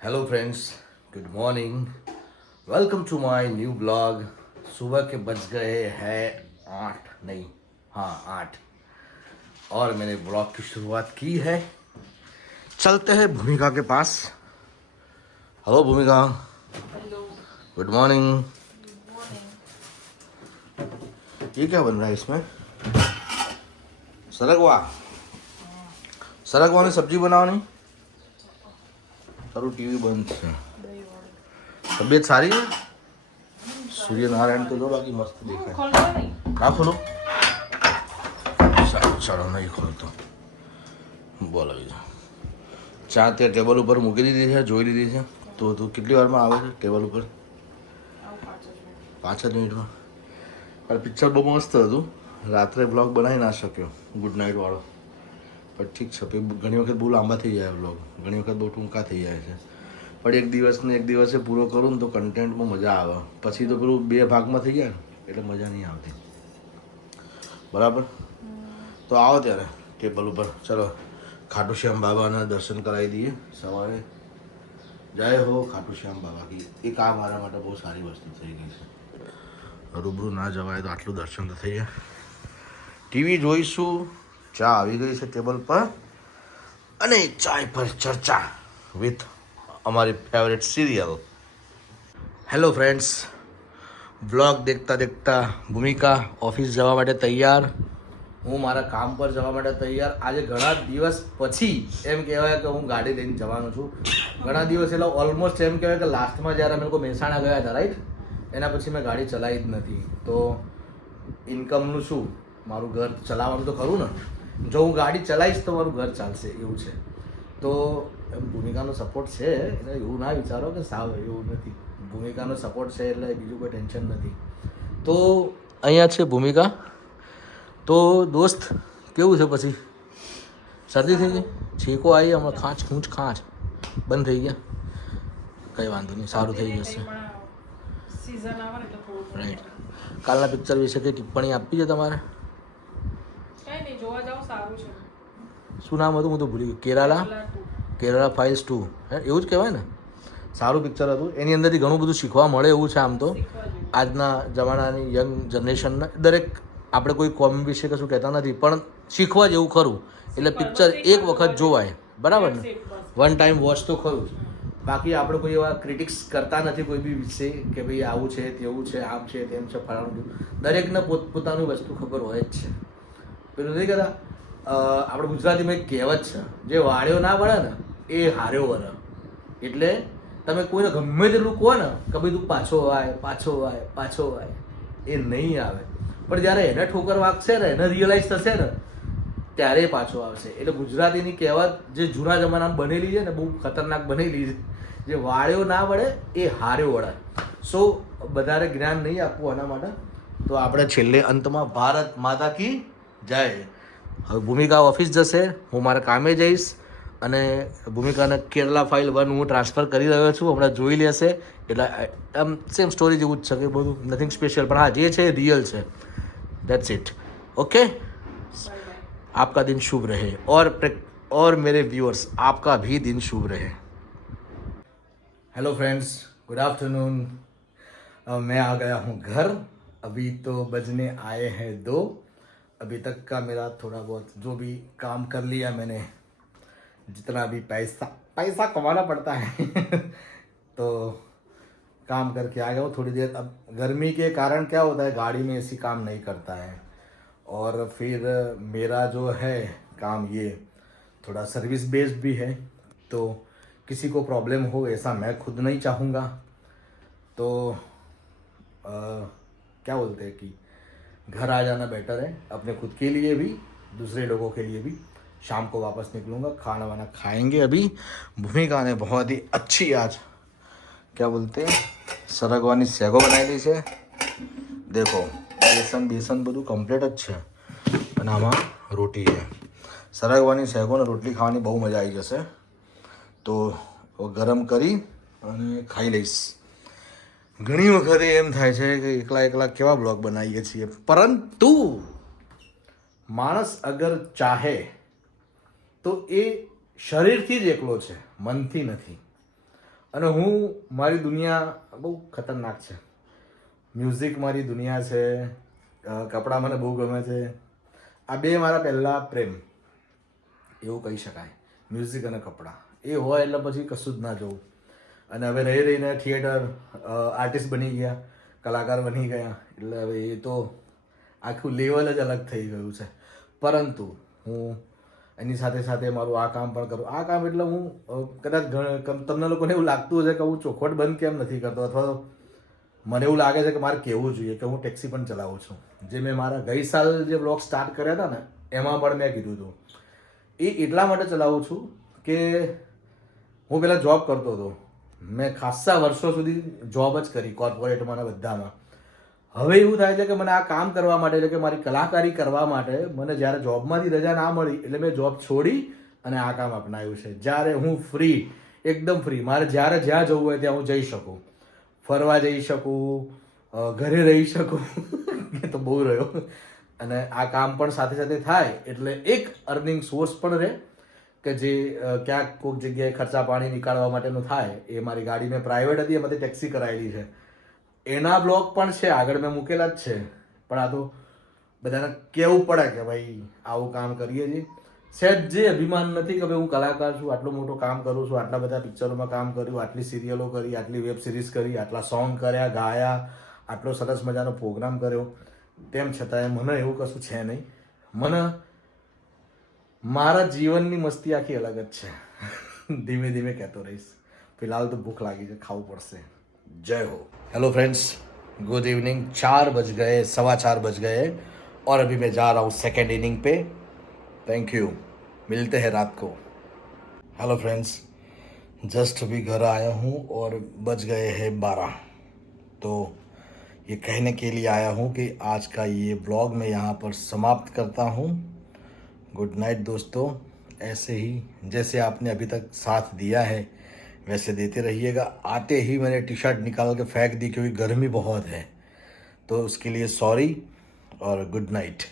Hello friends, good morning. Welcome to my new blog. सुबह के बज गए हैं 8, नहीं हाँ 8, और मैंने ब्लॉग की शुरुआत की है। चलते हैं भूमिका के पास। हेलो भूमिका, हेलो। Good morning. मॉर्निंग। ये क्या बन रहा है इसमें? सरगवा। सरगवा ने सब्जी बनावनी। તારું ટીવી બંધ છે. તબિયત સારી છે? સૂર્યનારાયણ તો જો બાકી મસ્ત દેખાય. ખોલતો નહીં. ના ખોલો. સારું ચાલો નહીં ખોલતો. બોલો બીજું. ચા ત્યાં ટેબલ ઉપર મૂકી દીધી છે, જોઈ લીધી છે. તો તું કેટલી વારમાં આવે છે ટેબલ ઉપર? આવું 5 મિનિટ. 5 જ મિનિટમાં. પણ પિક્ચર બહુ મસ્ત હતું. રાત્રે બ્લોગ બનાવી ના શક્યો ગુડ નાઇટ વાળો. પણ ઠીક છે, ઘણી વખત બહુ લાંબા થઈ જાય બ્લોગ, ઘણી વખત બહુ ટૂંકા થઈ જાય છે. પણ એક દિવસે પૂરો કરું ને તો કન્ટેન્ટમાં મજા આવે. પછી તો પેલું 2 ભાગમાં થઈ જાય ને એટલે મજા નહીં આવતી. બરાબર? તો આવો ત્યારે ટેબલ ઉપર. ચલો ખાટુ શ્યામ બાબાના દર્શન કરાવી દઈએ સવારે. જય હો ખાટુ શ્યામ બાબા કી. એક આ મારા માટે બહુ સારી વસ્તુ થઈ ગઈ છે. રૂબરૂ ના જવાય તો આટલું દર્શન તો થઈ જાય. ટીવી જોઈશું. ચા આવી ગઈ છે ટેબલ પર, અને ચાય પર ચર્ચા વિથ અમારી favourite serial. Hello friends, blog દેખતા દેખતા ભૂમિકા ઓફિસ જવા માટે તૈયાર, હું મારા કામ પર જવા માટે તૈયાર. આજે ઘણા દિવસ પછી એમ કહેવાય કે હું ગાડી લઈને જવાનો છું. ઘણા દિવસ એટલે ઓલમોસ્ટ એમ કહેવાય કે લાસ્ટમાં જ્યારે અમે લોકો મહેસાણા ગયા હતા, રાઈટ, એના પછી મેં ગાડી ચલાવી જ નથી. તો ઇન્કમનું શું, મારું ઘર ચલાવવાનું તો ખરું ને. જો હું ગાડી ચલાવીશ તો મારું ઘર ચાલશે, એવું છે. તો એમ ભૂમિકાનો સપોર્ટ છે એટલે એવું ના વિચારો કે સાવ એવું નથી. ભૂમિકાનો સપોર્ટ છે એટલે બીજું કોઈ ટેન્શન નથી. તો અહીંયા છે ભૂમિકા. તો દોસ્ત કેવું છે? પછી શરદી થઈ ગઈ, છીકો આવી હમણાં, ખાંચ બંધ થઈ ગયા. કંઈ વાંધો નહીં, સારું થઈ જશે. સીઝન આવે ને એટલે થોડું રાઈટ. કાલના પિક્ચર વિશે કંઈ ટિપ્પણી આપવી છે તમારે? કઈ નહીં, જોવા જાવ, સારું છે. શું નામ હતું? હું તો ભૂલી ગયો. કેરાલા ફાઇલ્સ 2, એવું જ કહેવાય ને. સારું પિક્ચર હતું. એની અંદરથી ઘણું બધું શીખવા મળે એવું છે. આમ તો આજના જમાનાની યંગ જનરેશનને દરેક, આપણે કોઈ કોમ વિશે કશું કહેતા નથી, પણ શીખવા જેવું ખરું. એટલે પિક્ચર એક વખત જોવાય, બરાબર ને? વન ટાઈમ વોચ તો ખરું જ. બાકી આપણે કોઈ એવા ક્રિટિક્સ કરતા નથી કોઈ બી વિશે કે ભાઈ આવું છે, તેવું છે, આમ છે, તેમ છે, ફલાણું. દરેકને પોતપોતાની વસ્તુ ખબર હોય જ છે. પેલું નથી કહેતા, આપણે ગુજરાતીમાં એક કહેવત છે, જે વાળ્યો ના વળે ને એ હાર્યો વળે. એટલે તમે કોઈને ગમે તેટલું કહો ને કે ભાઈ તું પાછો આય, એ નહીં આવે. પણ જ્યારે એને ઠોકર વાગશે ને, એને રિયલાઇઝ થશે ને, ત્યારે પાછો આવશે. એટલે ગુજરાતીની કહેવત જે જૂના જમાનામાં બનેલી છે ને, બહુ ખતરનાક બનેલી છે, જે વાળ્યો ના વળે એ હાર્યો વળે. સો વધારે જ્ઞાન નહીં આપવું આના માટે. તો આપણે છેલ્લે અંતમાં ભારત માતા કી જય. હવે ભૂમિકા ઓફિસ જશે, હું મારા કામે જઈશ, અને ભૂમિકાને કેરલા ફાઇલ 1 હું ટ્રાન્સફર કરી રહ્યો છું. હમણાં જોઈ લેશે. એટલે આમ સેમ સ્ટોરી જેવું જ છે કે બધું નથિંગ સ્પેશિયલ, પણ હા જે છે એ રિયલ છે. That's it. ओके, आपका दिन शुभ रहे, और मेरे व्यूअर्स आपका भी दिन शुभ रहे. Hello friends, good afternoon. मैं आ गया हूँ घर. अभी तो बजने आए हैं 2. अभी तक का मेरा थोड़ा बहुत जो भी काम कर लिया मैंने, जितना भी पैसा कमाना पड़ता है तो काम करके आ गया हूँ. थोड़ी देर, अब गर्मी के कारण क्या होता है, गाड़ी में ऐसी काम नहीं करता है. और फिर मेरा जो है काम ये थोड़ा सर्विस बेस्ड भी है, तो किसी को प्रॉब्लम हो ऐसा मैं खुद नहीं चाहूँगा. तो क्या बोलते हैं कि घर आ जाना बेटर है, अपने खुद के लिए भी, दूसरे लोगों के लिए भी. शाम को वापस निकलूँगा, खाना वाना खाएंगे. अभी भूमिका ने बहुत ही अच्छी आज क्या बोलते हैं સરગવાની સેગો બનાવેલી છે. દેખો, બેસન બધું કમ્પ્લીટ જ છે, અને આમાં રોટી છે. સરગવાની સેગો ને રોટલી ખાવાની બહુ મજા આવી જશે. તો ગરમ કરી અને ખાઈ લઈશ. ઘણી વખતે એમ થાય છે કે એકલા કેવા બ્લોગ બનાવીએ છીએ, પરંતુ માણસ અગર ચાહે તો એ શરીરથી જ એકલો છે, મનથી નથી. અને હું મારી દુનિયા બહુ ખતરનાક છે. મ્યુઝિક મારી દુનિયા છે, કપડાં મને બહુ ગમે છે. આ બે મારા પહેલાં પ્રેમ એવું કહી શકાય, મ્યુઝિક અને કપડાં. એ હોય એટલે પછી કશું જ ના જોવું. અને હવે રહી રહીને થિયેટર આર્ટિસ્ટ બની ગયા, કલાકાર બની ગયા, એટલે હવે એ તો આખું લેવલ જ અલગ થઈ ગયું છે. પરંતુ હું એની સાથે સાથે મારું આ કામ પણ કરું. આ કામ એટલે હું કદાચ તમને લોકોને એવું લાગતું હશે કે હું ચોખવટ બંધ કેમ નથી કરતો, અથવા તો મને એવું લાગે છે કે મારે કહેવું જોઈએ કે હું ટેક્સી પણ ચલાવું છું. જે મેં મારા ગઈ સાલ જે બ્લોગ સ્ટાર્ટ કર્યા હતા ને એમાં પણ મેં કીધું હતું. એ એટલા માટે ચલાવું છું કે હું પહેલાં જોબ કરતો હતો. મેં ખાસ્સા વર્ષો સુધી જોબ જ કરી કોર્પોરેટમાં અને બધામાં. હવે એવું થાય છે કે મને આ કામ કરવા માટે, એટલે કે મારી કલાકારી કરવા માટે મને જ્યારે જોબમાંથી રજા ના મળી એટલે મેં જોબ છોડી અને આ કામ અપનાવ્યું છે. જ્યારે હું ફ્રી, એકદમ ફ્રી, મારે જ્યારે જ્યાં જવું હોય ત્યાં હું જઈ શકું, ફરવા જઈ શકું, ઘરે રહી શકું એ તો બહુ રહ્યો. અને આ કામ પણ સાથે સાથે થાય એટલે એક અર્નિંગ સોર્સ પણ રહે કે જે ક્યાંક કોઈક જગ્યાએ ખર્ચા પાણી નીકાળવા માટેનું થાય. એ મારી ગાડી મેં પ્રાઇવેટ હતી, એમાંથી ટેક્સી કરાવેલી છે. એના બ્લોગ પણ છે, આગળ મેં મૂકેલા જ છે. પણ આ તો બધાને કહેવું પડે કે ભાઈ આવું કામ કરીએ છીએ. સહેજ જે અભિમાન નથી કે ભાઈ હું કલાકાર છું, આટલું મોટું કામ કરું છું, આટલા બધા પિક્ચરોમાં કામ કર્યું, આટલી સિરિયલો કરી, આટલી વેબ સિરીઝ કરી, આટલા સોંગ કર્યા, ગાયા, આટલો સરસ મજાનો પ્રોગ્રામ કર્યો. તેમ છતાંય મને એવું કશું છે નહીં. મને મારા જીવનની મસ્તી આખી અલગ જ છે. ધીમે ધીમે કહેતો રહીશ. फिलहाल तो भूख लगी है, खाવું પડશે. जय हो. Hello friends, good evening. 4 बज गए, 4:15 बज गए और अभी मैं जा रहा हूँ सेकेंड इनिंग पे. थैंक यू, मिलते हैं रात को. हेलो फ्रेंड्स, जस्ट अभी घर आया हूँ और बज गए हैं 12. तो ये कहने के लिए आया हूँ कि आज का ये ब्लॉग मैं यहाँ पर समाप्त करता हूँ. गुड नाइट दोस्तों. ऐसे ही जैसे आपने अभी तक साथ दिया है वैसे देते रहिएगा. आते ही मैंने टी शर्ट निकाल के फेंक दी क्योंकि गर्मी बहुत है, तो उसके लिए सॉरी और गुड नाइट.